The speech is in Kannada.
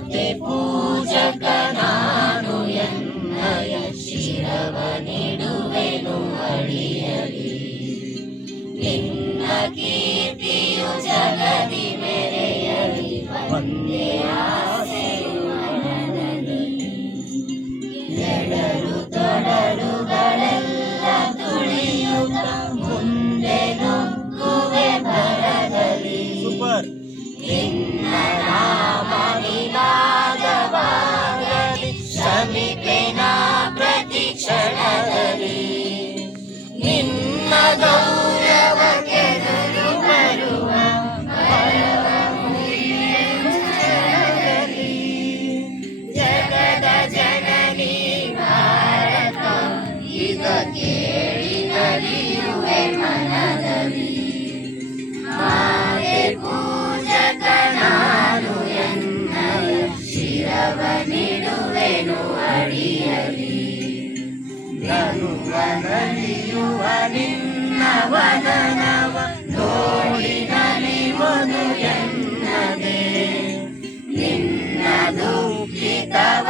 ಮಾತೆ ಪೂಜಕ ನಾನು ಎನ್ನಯ ಶಿರವ ನೀಡುವೆನು ಅಡಿಯಲಿ. ನಿನ್ನ ಕೀರ್ತಿಯು ಜಗದಿ ಮೆರೆಯಲಿ ಒಂದೇ ಆಸೆಯು ಮನದಲ್ಲಿ. ಎಡರು ತೊಡರುಗಳೆಲ್ಲ ತುಳಿಯುತ್ತ ಮುಂದೆ ನುಗ್ಗುವೆ ಭರದಲ್ಲಿ. ನಿನ್ನ ನಾಮ ನಿನಾದವಾಗಲಿ ಶ್ರಮಿಪೆನ ಪ್ರತಿ ಕ್ಷಣದಲ್ಲಿ. ನಿನ್ನ ಗೌರವ ಕೆರಳು ಬರುವ ಬರವ ಮುರಿಯಲಿ. ಜಗದ ಜನನಿ ಭಾರತ ಇದ ಕೇಳಿ ನಲಿಯುವೆ ಮನದಲ್ಲಿ. ಮಾತೆ ಪೂಜಕ ನಾನು ಎನ್ನಯ ಶಿರವ ನೀಡುವೆನು ಅಡಿಯಲಿ. ನಗುವ ನಲಿಯುವ ನಿನ್ನ ವದನವ ನೋಡಿ ನಲಿವನು ಎನ್ನದೆ. ನಿನ್ನ ದುಃಖಿತವ